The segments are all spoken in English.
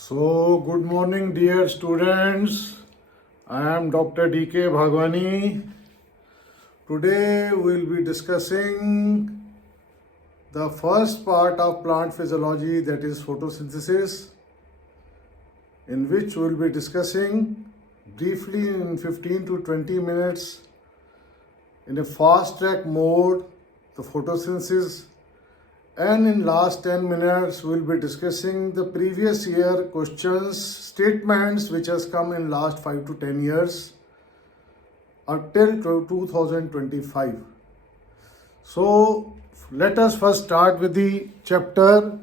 So, good morning, dear students. I am Dr. D.K. Bhagwani. Today, we will be discussing the first part of plant physiology, that is photosynthesis, in which we will be discussing briefly in 15 to 20 minutes in a fast track mode the photosynthesis, and in last 10 minutes we will be discussing the previous year questions, statements which has come in last 5 to 10 years until 2025. So let us first start with the chapter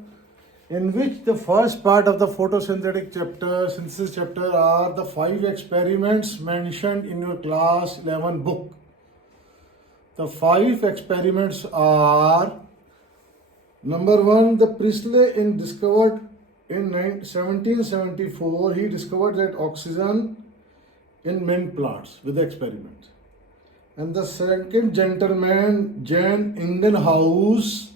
in which the first part of the photosynthetic chapter, synthesis chapter, are the 5 experiments mentioned in your class 11 book. The 5 experiments are: number 1, the Priestley discovered in 1774, he discovered that oxygen in mint plants with the experiment. And the second gentleman, Jan Ingenhousz,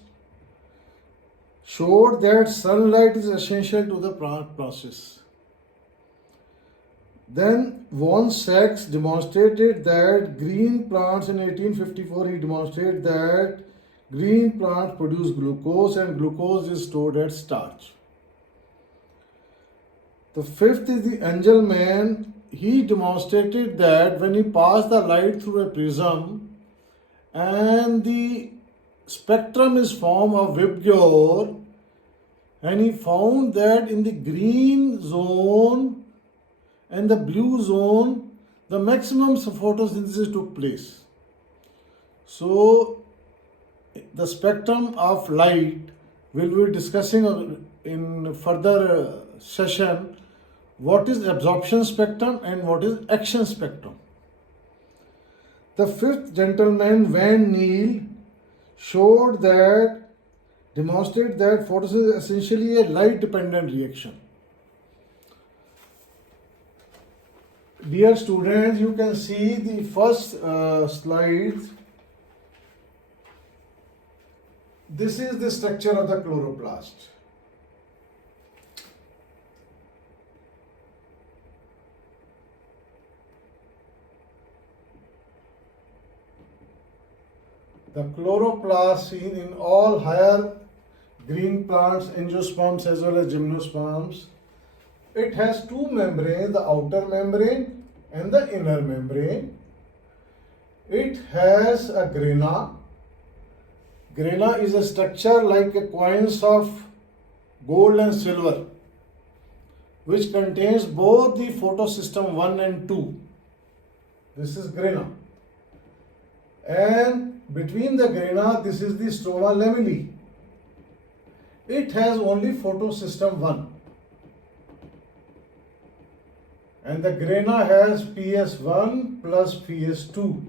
showed that sunlight is essential to the plant process. Then von Sachs demonstrated that green plants in 1854, he demonstrated that green plants produce glucose and glucose is stored as starch. The fifth is the Engelmann. He demonstrated that when he passed the light through a prism and the spectrum is form of Vibgyor, and he found that in the green zone and the blue zone the maximum photosynthesis took place. So the spectrum of light will be discussing in further session what is absorption spectrum and what is action spectrum. The fifth gentleman, Van Niel, demonstrated that photosynthesis is essentially a light dependent reaction. Dear students, you can see the first slide. This is the structure of the chloroplast. The chloroplast seen in all higher green plants, angiosperms as well as gymnosperms. It has two membranes, the outer membrane and the inner membrane. It has a grana. Grana is a structure like a coins of gold and silver, which contains both the photosystem 1 and 2. This is grana. And between the grana, this is the stroma lamella. It has only photosystem 1. And the grana has PS1 plus PS2.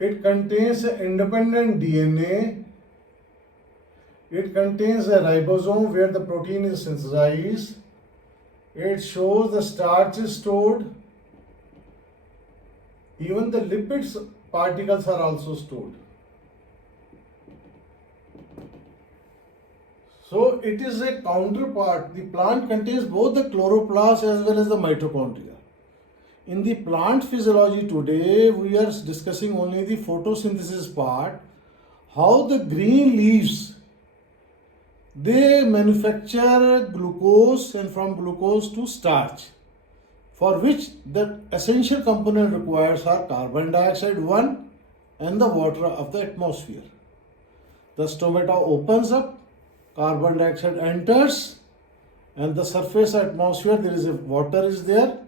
It contains an independent DNA. It contains a ribosome where the protein is synthesized. It shows the starch is stored. Even the lipids particles are also stored. So it is a counterpart. The plant contains both the chloroplast as well as the mitochondria. In the plant physiology today, we are discussing only the photosynthesis part, how the green leaves, they manufacture glucose and from glucose to starch, for which the essential component requires are carbon dioxide 1 and the water of the atmosphere. The stomata opens up, carbon dioxide enters, and the surface atmosphere there is a water is there,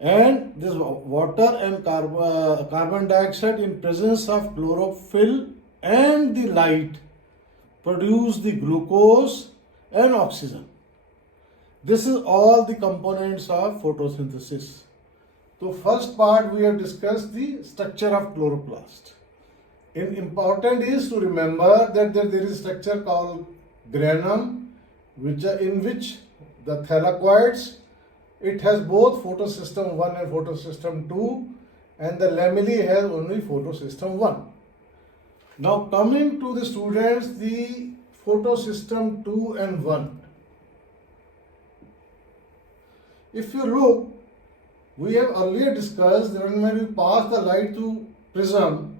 and this water and carbon dioxide in presence of chlorophyll and the light produce the glucose and oxygen. This is all the components of photosynthesis. So first part we have discussed the structure of chloroplast. Important is to remember that there is a structure called granum, in which the thylakoids, it has both photosystem 1 and photosystem 2, and the lamellae has only photosystem 1. Now coming to the students, the photosystem 2 and 1. If you look, we have earlier discussed that when we pass the light through prism,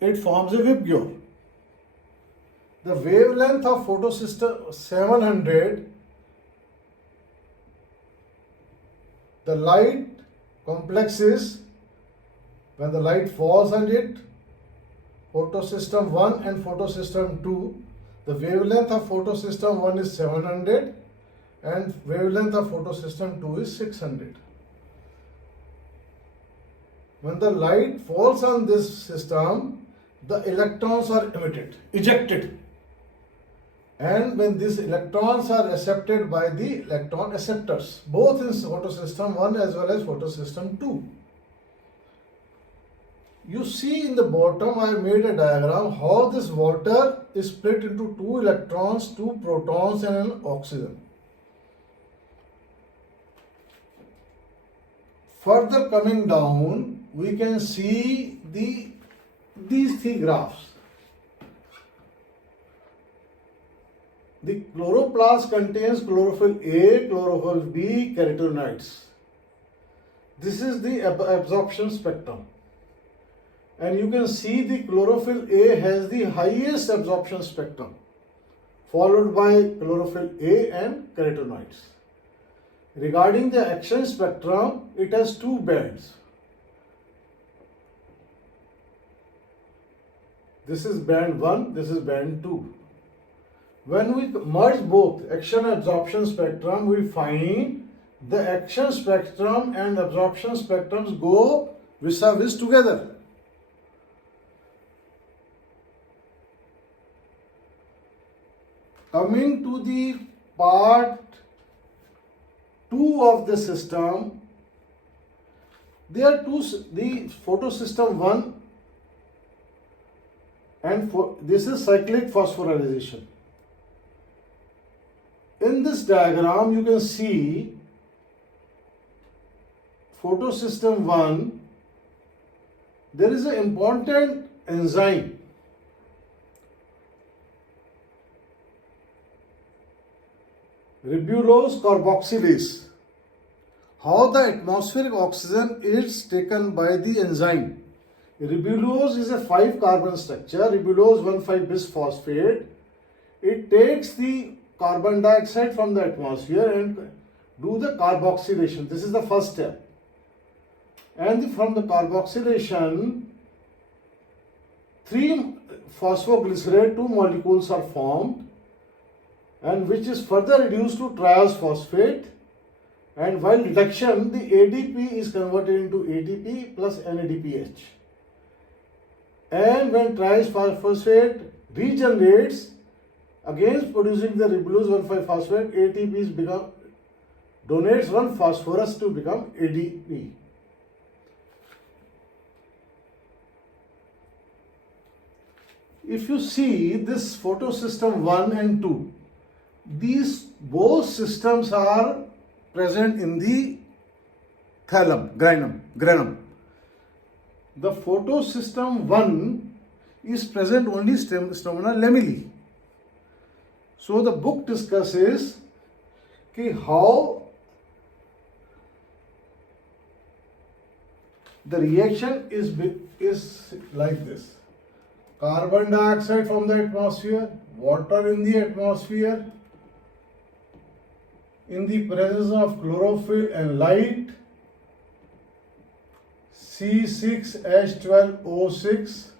it forms a vibgyor. The wavelength of photosystem 700, the light complexes, when the light falls on it, photosystem 1 and photosystem 2, the wavelength of photosystem 1 is 700 and wavelength of photosystem 2 is 600. When the light falls on this system, the electrons are ejected. And when these electrons are accepted by the electron acceptors, both in photosystem 1 as well as photosystem 2. You see in the bottom I made a diagram how this water is split into 2 electrons, 2 protons and an oxygen. Further coming down, we can see these 3 graphs. The chloroplast contains chlorophyll A, chlorophyll B, carotenoids. This is the absorption spectrum. And you can see the chlorophyll A has the highest absorption spectrum, followed by chlorophyll A and carotenoids. Regarding the action spectrum, it has 2 bands. This is band 1, this is band 2. When we merge both action and absorption spectrum, we find the action spectrum and absorption spectrums go vis-a-vis together. Coming to the part 2 of the system, there are the photosystem 1 and this is cyclic phosphorylation. In this diagram, you can see photosystem 1, there is an important enzyme. Ribulose carboxylase. How the atmospheric oxygen is taken by the enzyme. Ribulose is a 5-carbon structure, ribulose 1,5-bis phosphate. It takes the carbon dioxide from the atmosphere and do the carboxylation. This is the first step. And from the carboxylation, 3 phosphoglycerate, 2 molecules are formed, and which is further reduced to triose phosphate, and while reduction, the ADP is converted into ATP plus NADPH. And when triose phosphate regenerates, against producing the ribulose 1,5-phosphate, ATP donates 1 phosphorus to become ADP. If you see this photosystem 1 and 2, these both systems are present in the granum. The photosystem 1 is present only stamina lamellae. So the book discusses how the reaction is like this. Carbon dioxide from the atmosphere, water in the atmosphere, in the presence of chlorophyll and light, C6H12O6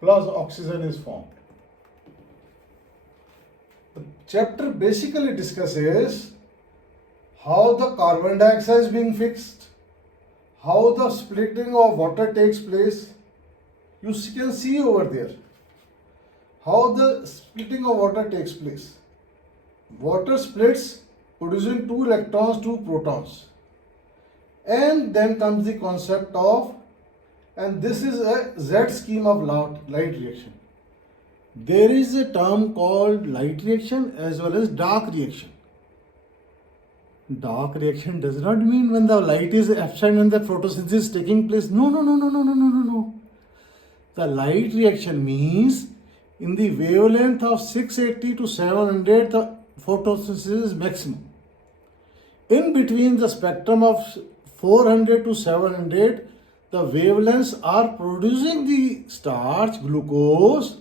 plus oxygen is formed. The chapter basically discusses how the carbon dioxide is being fixed, how the splitting of water takes place. You can see over there how the splitting of water takes place. Water splits producing 2 electrons, 2 protons. And then comes the concept of, and this is a Z scheme of light reaction. There is a term called light reaction as well as dark reaction. Dark reaction does not mean when the light is absent and the photosynthesis is taking place. No. The light reaction means In the wavelength of 680 to 700, the photosynthesis is maximum. In between the spectrum of 400 to 700, the wavelengths are producing the starch, glucose,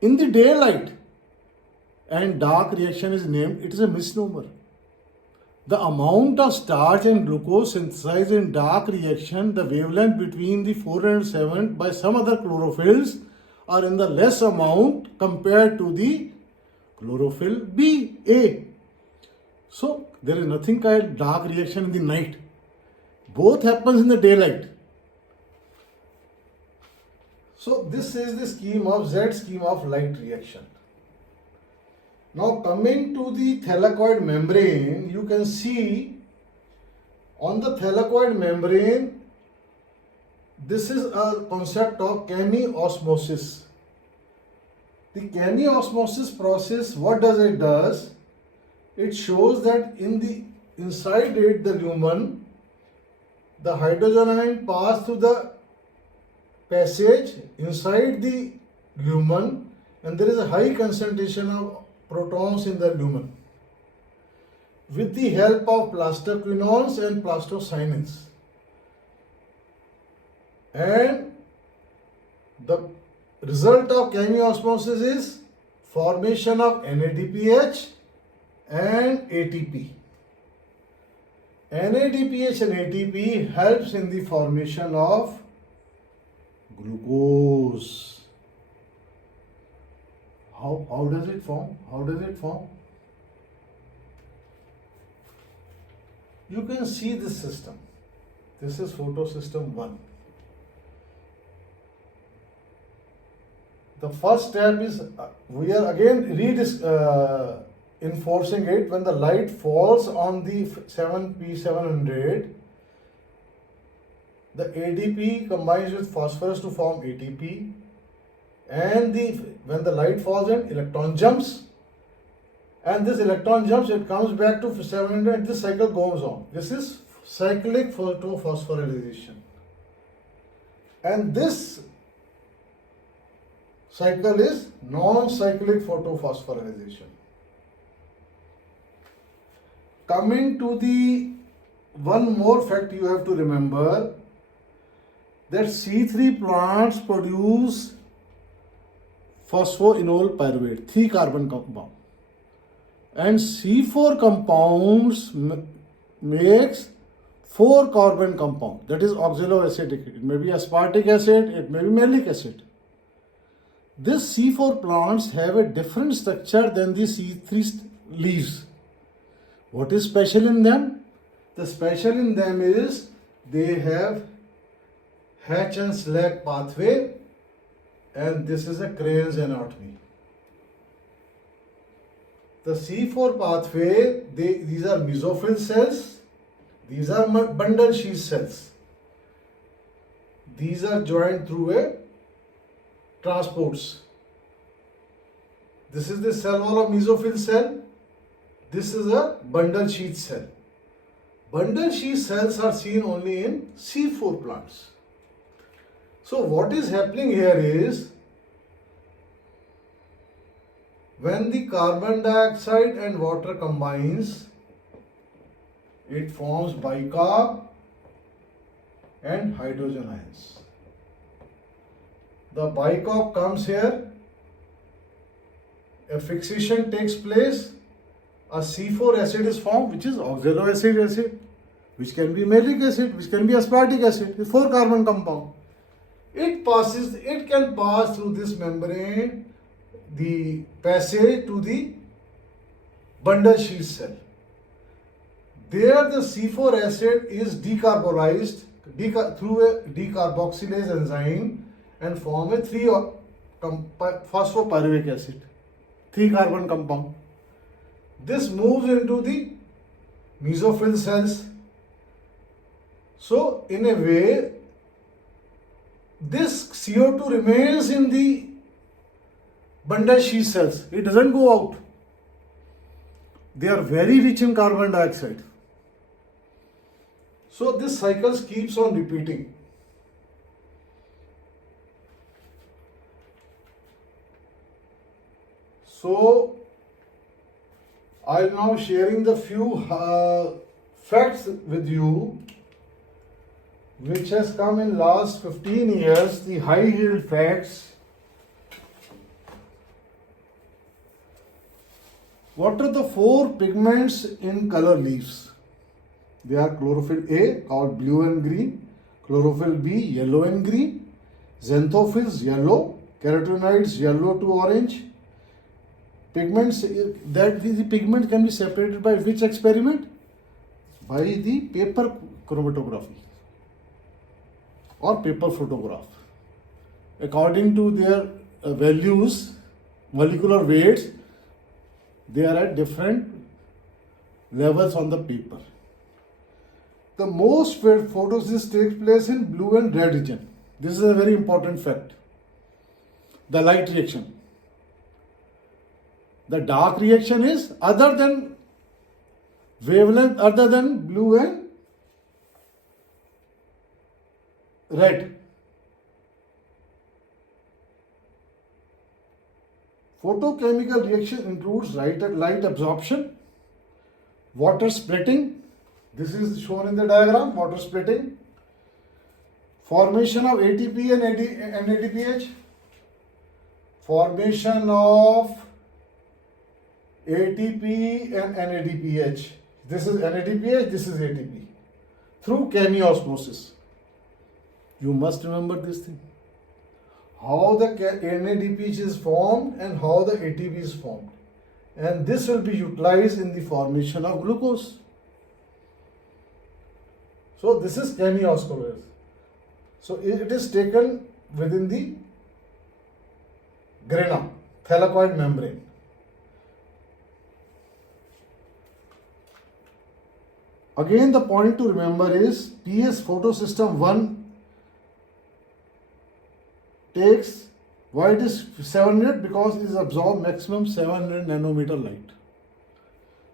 in the daylight, and dark reaction is named, it is a misnomer. The amount of starch and glucose synthesized in dark reaction, the wavelength between the 400 and 7 by some other chlorophylls are in the less amount compared to the chlorophyll B, A. So there is nothing called dark reaction in the night. Both happens in the daylight. So this is the scheme of light reaction. Now coming to the thylakoid membrane, you can see on the thylakoid membrane, this is a concept of chemiosmosis. The chemiosmosis process, what does it does? It shows that inside it, the lumen, the hydrogen ion pass through the passage inside the lumen, and there is a high concentration of protons in the lumen with the help of plastoquinones and plastocyanins. And the result of chemiosmosis is formation of NADPH and ATP. NADPH and ATP helps in the formation of glucose. How does it form? You can see this system. This is photosystem 1. The first step is, we are again enforcing it. When the light falls on the 7P700, the ADP combines with phosphorus to form ATP, and when the light falls in, electron jumps, and this electron jumps, it comes back to 700, and this cycle goes on. This is cyclic photophosphorylation, and this cycle is non-cyclic photophosphorylation. Coming to the one more fact you have to remember, that C3 plants produce phosphoenol pyruvate, 3 carbon compound, and C4 compounds makes 4 carbon compound, that is oxaloacetic. It may be aspartic acid, it may be malic acid. This C4 plants have a different structure than the C3 leaves. What is special in them? The special in them is they have hatch and slag pathway, and this is a crane's anatomy. The C4 pathway, these are mesophyll cells, these are bundle sheath cells. These are joined through a transports. This is the cell wall of mesophyll cell. This is a bundle sheath cell. Bundle sheath cells are seen only in C4 plants. So what is happening here is, when the carbon dioxide and water combines, it forms bicarb and hydrogen ions. The bicarb comes here, a fixation takes place, a C4 acid is formed, which is oxaloacetic acid, which can be malic acid, which can be aspartic acid, with 4 carbon compound. It can pass through this membrane, the passage to the bundle sheath cell. There the C4 acid is decarbolized through a decarboxylase enzyme and form a 3 phosphopyruvic acid, 3 carbon compound. This moves into the mesophyll cells. So in a way, this CO2 remains in the bundle sheath cells. It doesn't go out. They are very rich in carbon dioxide. So this cycle keeps on repeating. So I'll now sharing the few facts with you which has come in last 15 years, the high yield facts. What are the four pigments in color leaves? They are chlorophyll A, called blue and green, chlorophyll B, yellow and green, xanthophylls, yellow, carotenoids, yellow to orange. Pigments, that the pigment can be separated by which experiment? By the paper chromatography or paper photograph. According to their values, molecular weights, they are at different levels on the paper. The most photosynthesis takes place in blue and red region. This is a very important fact. The light reaction. The dark reaction is other than wavelength, other than blue and red. Photochemical reaction includes light absorption, water splitting. This is shown in the diagram, water splitting, formation of ATP and NADPH, formation of ATP and NADPH. This is NADPH, this is ATP. Through chemiosmosis. You must remember this thing. How the NADPH is formed and how the ATP is formed. And this will be utilized in the formation of glucose. So this is chemiosmosis. So it is taken within the grana, thylakoid membrane. Again, the point to remember is PS photosystem 1 takes, why it is 700? Because it is absorb maximum 700 nanometer light.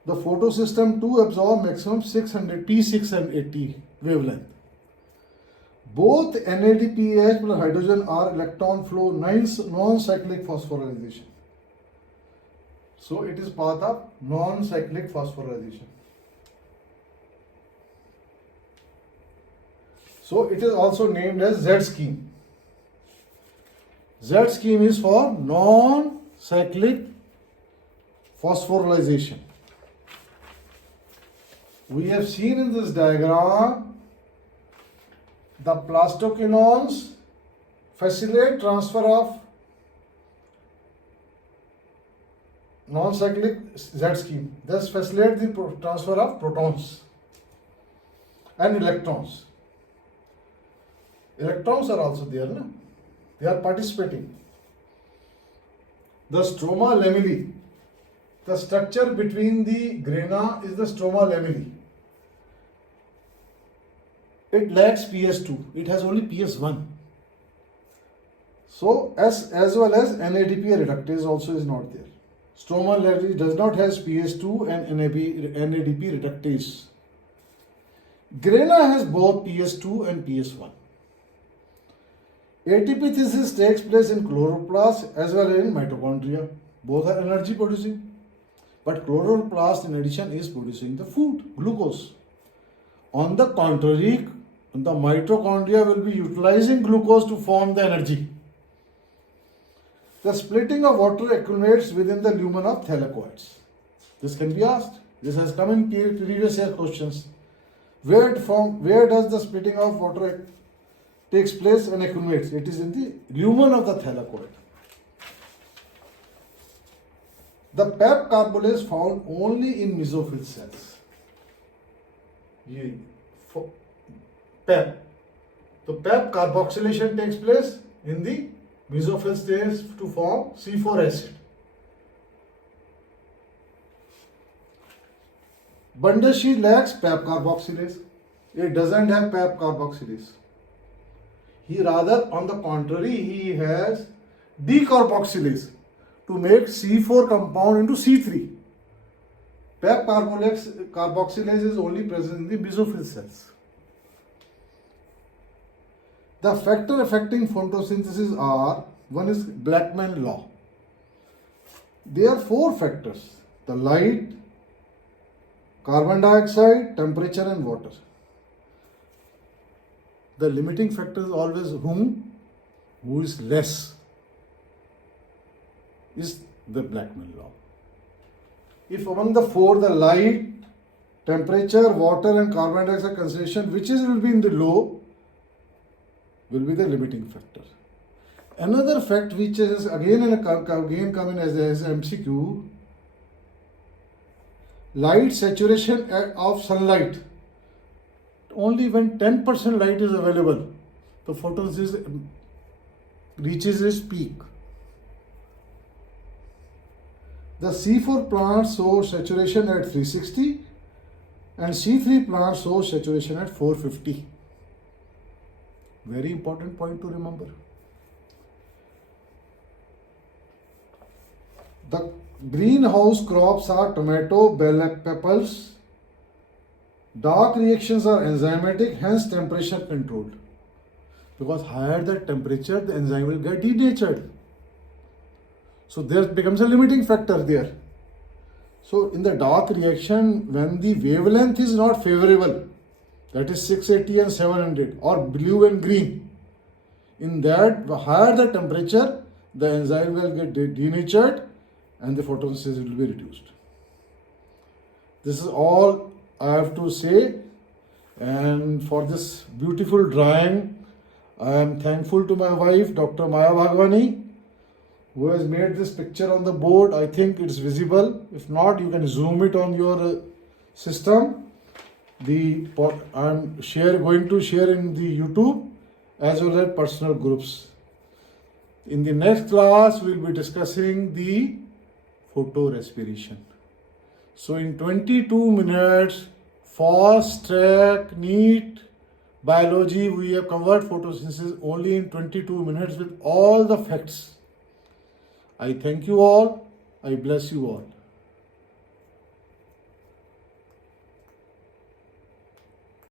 The photosystem 2 absorb maximum 600 P680 wavelength. Both NADPH plus hydrogen are electron flow non-cyclic phosphorylation. So it is path of non-cyclic phosphorylation. So it is also named as Z scheme. Z scheme is for non-cyclic phosphorylation. We have seen in this diagram the plastoquinones facilitate transfer of non-cyclic Z scheme, thus facilitate the transfer of protons and electrons. Electrons are also there, no? They are participating. The stroma lamellae, the structure between the grana is the stroma lamellae. It lacks PS2, it has only PS1. So as well as NADP reductase also is not there. Stroma lamellae does not have PS2 and NADP reductase. Grana has both PS2 and PS1. ATP synthesis takes place in chloroplast as well as in mitochondria. Both are energy producing. But chloroplast in addition is producing the food, glucose. On the contrary, the mitochondria will be utilizing glucose to form the energy. The splitting of water accumulates within the lumen of thylakoids. This can be asked. This has come in previous year questions. Where does the splitting of water takes place and accumulates? It is in the lumen of the thylakoid. The PEP carbonyl is found only in mesophyll cells. PEP. So PEP carboxylation takes place in the mesophyll stage to form C4 acid. Bundle sheet lacks PEP carboxylase. It doesn't have PEP carboxylase. On the contrary, he has decarboxylase to make C4 compound into C3. PEP carboxylase is only present in the mesophyll cells. The factor affecting photosynthesis are, one is Blackman law. There are four factors: the light, carbon dioxide, temperature, and water. The limiting factor is always whom? Who is less? Is the Blackman law. If among the four, the light, temperature, water, and carbon dioxide concentration, which will be in the low, will be the limiting factor. Another fact which is again coming as MCQ, light saturation of sunlight. Only when 10% light is available, the photosynthesis reaches its peak. The C4 plants show saturation at 360 and C3 plants show saturation at 450. Very important point to remember. The greenhouse crops are tomato, bell peppers. Dark reactions are enzymatic, hence temperature controlled. Because higher the temperature, the enzyme will get denatured. So there becomes a limiting factor there. So in the dark reaction, when the wavelength is not favorable, that is 680 and 700 or blue and green, in that higher the temperature, the enzyme will get denatured and the photosynthesis will be reduced. This is all I have to say, and for this beautiful drawing, I am thankful to my wife, Dr. Maya Bhagwani, who has made this picture on the board. I think it's visible. If not, you can zoom it on your system. I'm going to share in the YouTube as well as personal groups. In the next class, we'll be discussing the photorespiration. So in 22 minutes, fast track, Neet, biology, we have covered photosynthesis only in 22 minutes with all the facts. I thank you all. I bless you all.